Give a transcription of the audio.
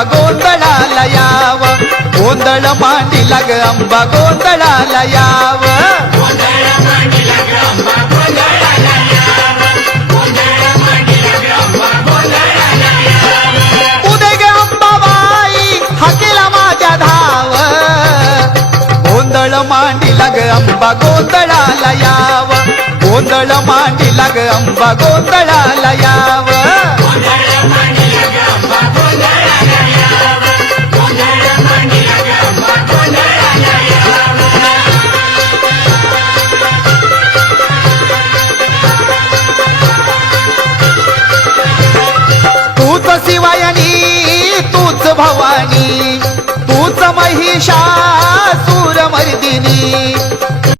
अंबा गोंधळाला याव, गोंधळ मांडीला ग अंबा गोंधळाला याव. उदे ग अंबाबाई हाकेला माझ्या धाव, गोंधळ मांडीला ग अंबा गोंधळाला याव, गोंधळ मांडीला ग अंबा गोंधळाला याव. तूच शिवायनी तूच भवानी, तूच महिषासुरमर्दिनी,